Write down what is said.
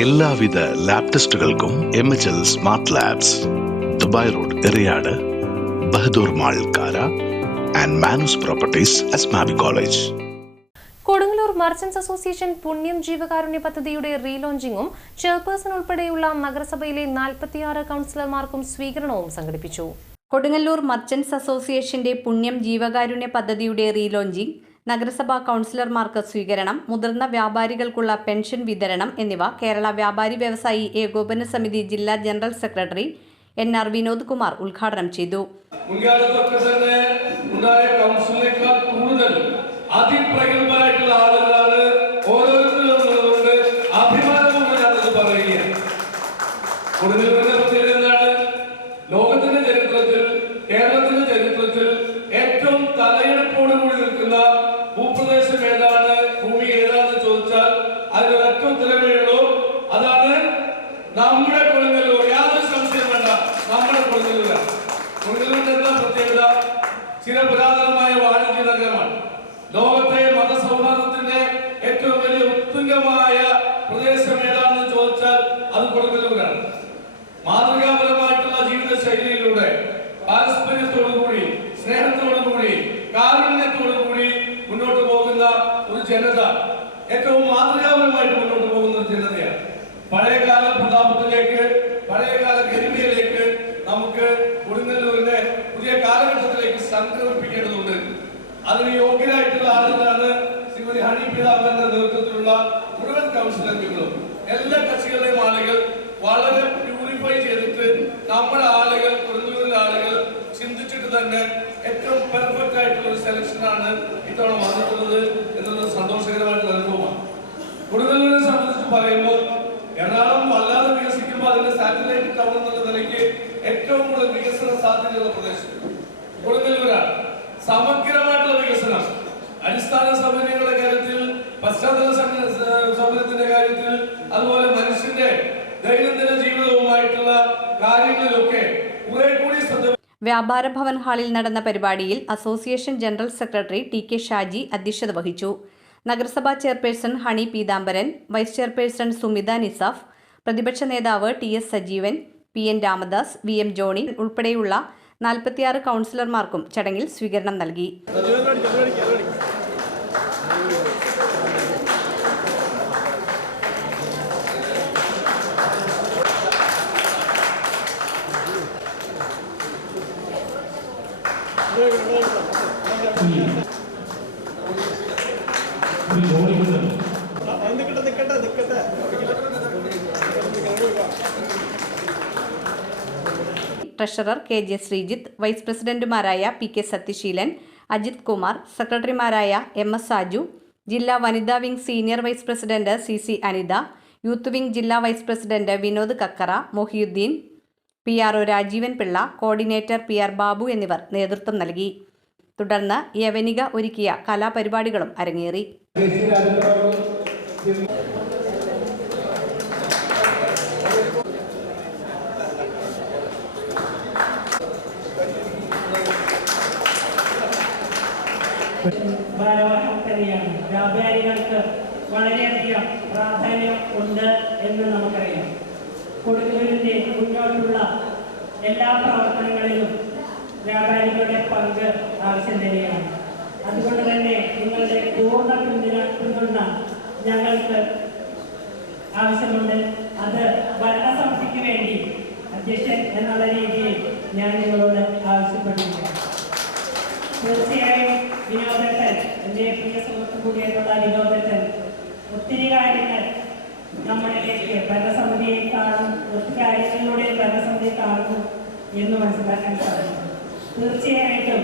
എല്ലാവിധ ലാബ് ടെസ്റ്റുകൾക്കും MHL smart labs, Dubai road, Eriyad, Bahadur mall, Kara and Manoos properties, Asmabi college. Kodungallur merchants association പുണ്യം ജീവകാരുണ്യ പദ്ധതിയുടെ റീലോഞ്ചിങ്ങും ചെയർപേഴ്സൺ ഉൾപ്പെടെയുള്ള നഗരസഭയിലെ 46 കൗൺസിലർമാർക്കും സ്വീകരണവും സംഘടിപ്പിച്ചു. കൊടുങ്ങല്ലൂർ മർച്ചന്റ്സ് അസോസിയേഷന്റെ പുണ്യം ജീവകാരുണ്യ പദ്ധതിയുടെ റീലോഞ്ചിംഗ്, നഗരസഭാ കൗൺസിലർമാർക്ക് സ്വീകരണം, മുതിർന്ന വ്യാപാരികൾക്കുള്ള പെൻഷൻ വിതരണം എന്നിവ കേരള വ്യാപാരി വ്യവസായി ഏകോപന സമിതി ജില്ലാ general secretary NR Vinod Kumar ഉദ്ഘാടനം ചെയ്തു. അതിപ്രഗത്ഭരായിട്ടുള്ള ആളുകളാണ് ഓരോരുത്തരുള്ളത്. അഭിമാനപൂർവ്വം പറയുകയാണ്. കൊടുങ്ങല്ലൂരിന്റെ പ്രത്യേകത എന്താണ്? ലോകത്തിന്റെ ചരിത്രത്തിൽ, കേരളത്തിന്റെ ചരിത്രത്തിൽ ഏറ്റവും തലയെടുപ്പോടുകൂടി നിൽക്കുന്ന ഭൂപ്രദേശം ഏതാണ്, ഭൂമി ഏതാണെന്ന് ചോദിച്ചാൽ അതിനൊരൊറ്റ ഉത്തരവേ ഉള്ളൂ. അതാണ് നമ്മുടെ കൊടുങ്ങല്ലൂർ. യാതൊരു സംശയം വേണ്ട, നമ്മുടെ കൊടുങ്ങല്ലൂരാണ്. കൊടുങ്ങല്ലൂരിന്റെ എന്താ പ്രത്യേകത? ചിരപുരാതനമായ വാണിജ്യ നഗരമാണ്. ലോകത്തെ മതസൗഹാർദ്ദത്തിന്റെ ഏറ്റവും വലിയ ഉത്തുംഗമായ പ്രദേശം ഏതാണെന്ന് ചോദിച്ചാൽ അത് കൊടുങ്ങല്ലൂരാണ്. മാതൃകാപരമായിട്ടുള്ള ജീവിത ശൈലിയിലൂടെ പാരസ്പര്യത്തോടുകൂടി, സ്നേഹത്തോടുകൂടി, കാരുണ്യത്തോടുകൂടി മുന്നോട്ട് പോകുന്ന ഒരു ജനത, ഏറ്റവും മാതൃകാപരമായിട്ട് മുന്നോട്ട് പോകുന്ന ഒരു ജനതയാണ്. പഴയകാല പ്രതാപത്തിലേക്ക്, പഴയകാല ഗരിമയിലേക്ക് നമുക്ക് കൊടുങ്ങല്ലൂരിനെ പുതിയ കാലഘട്ടത്തിലേക്ക് സംക്രമിപ്പിക്കേണ്ടതുണ്ട്. അതിന് യോഗ്യരായിട്ടുള്ള ആളുകളാണ് ശ്രീമതി ഹണി പിതാവിന്റെ നേതൃത്വത്തിലുള്ള മുഴുവൻ കൗൺസിലർമാരും. എല്ലാ കക്ഷികളുടെയും ആളുകൾ വളരെ പ്യൂരിഫൈ ചെയ്തിട്ട് നമ്മുടെ ആളുകൾ, കൊടുങ്ങല്ലൂരിലെ ആളുകൾ ചിന്തിച്ചിട്ട് തന്നെ ഏറ്റവും പെർഫെക്റ്റ് ആയിട്ടുള്ള ഒരു സെലക്ഷനാണ് ഇത്തവണ വന്നിട്ടുള്ളത് എന്നുള്ളത് സന്തോഷകരമായിട്ടുള്ള അനുഭവമാണ്. കൊടുങ്ങല്ലൂരിനെ സംബന്ധിച്ച് പറയുമ്പോൾ എറണാകുളം വല്ലാതെ വികസിക്കുമ്പോൾ അതിന്റെ സാറ്റലൈറ്റ് ടൗൺ എന്നുള്ള നിലയ്ക്ക് ഏറ്റവും കൂടുതൽ വികസന സാധ്യതയുള്ള പ്രദേശം കൊടുങ്ങല്ലൂരാണ്. സമഗ്രമായിട്ടുള്ള വികസനം, അടിസ്ഥാന സൗകര്യങ്ങളുടെ കാര്യത്തിൽ, പശ്ചാത്തല സൗകര്യത്തിന്റെ കാര്യത്തിൽ, അതുപോലെ മനുഷ്യന്റെ ദൈനംദിന ജീവിതവുമായിട്ടുള്ള കാര്യങ്ങളിലൊക്കെ കുറെ കൂടി ശ്രദ്ധ. വ്യാപാര ഭവൻ ഹാളിൽ നടന്ന പരിപാടിയിൽ association general secretary TK Shaji അധ്യക്ഷത വഹിച്ചു. നഗരസഭാ chairperson Honey Peethambaran, vice chairperson Sumitha Nisaf, പ്രതിപക്ഷ നേതാവ് TS Sajeevan, PN Ramadas, VM Johny ഉൾപ്പെടെയുള്ള 46 കൗൺസിലർമാർക്കും ചടങ്ങിൽ സ്വീകരണം നൽകി. ട്രഷറർ KJ ശ്രീജിത്ത്, വൈസ് പ്രസിഡന്റുമാരായ PK സത്യശീലൻ, അജിത് കുമാർ, സെക്രട്ടറിമാരായ MS സാജു, ജില്ലാ വനിതാ wing senior vice president CC Anitha, youth wing ജില്ലാ vice president Vinod Kakkara, Mohiyuddin, PRO Rajeevan Pillai, coordinator PR Babu എന്നിവർ നേതൃത്വം നൽകി. തുടർന്ന് യവനിക ഒരുക്കിയ കലാപരിപാടികളും അരങ്ങേറി. വ്യാപാരികൾക്ക് വളരെയധികം പ്രാധാന്യം ഉണ്ട് എന്ന് നമുക്കറിയാം. കൊടുങ്ങല്ലൂരിന്റെ മുന്നോട്ടുള്ള എല്ലാ പ്രവർത്തനങ്ങളിലും വ്യാപാരികളുടെ പങ്ക് ആവശ്യം തന്നെയാണ്. അതുകൊണ്ട് തന്നെ നിങ്ങളുടെ പൂർണ്ണ പിന്തുണ ഞങ്ങൾക്ക് ആവശ്യമുണ്ട്. അത് ഭരണസമിതിക്ക് വേണ്ടി അധ്യക്ഷൻ എന്നുള്ള രീതിയിൽ ഞാൻ നിങ്ങളോട് ആവശ്യപ്പെടുകയാണ്. തീർച്ചയായും വിനോദത്തൻ, എൻ്റെ പ്രിയ സുഹൃത്തു കൂടിയായിട്ടുള്ള വിനോദത്തൻ, ഒത്തിരി കാര്യങ്ങൾ നമ്മളിലേക്ക് ഭരണസമിതിയെ കാണുന്നു, ഒത്തിരി കാര്യങ്ങളിലൂടെ ഭരണസമിതിയെ കാണുന്നു എന്ന് മനസ്സിലാക്കാൻ സാധിക്കും. തീർച്ചയായിട്ടും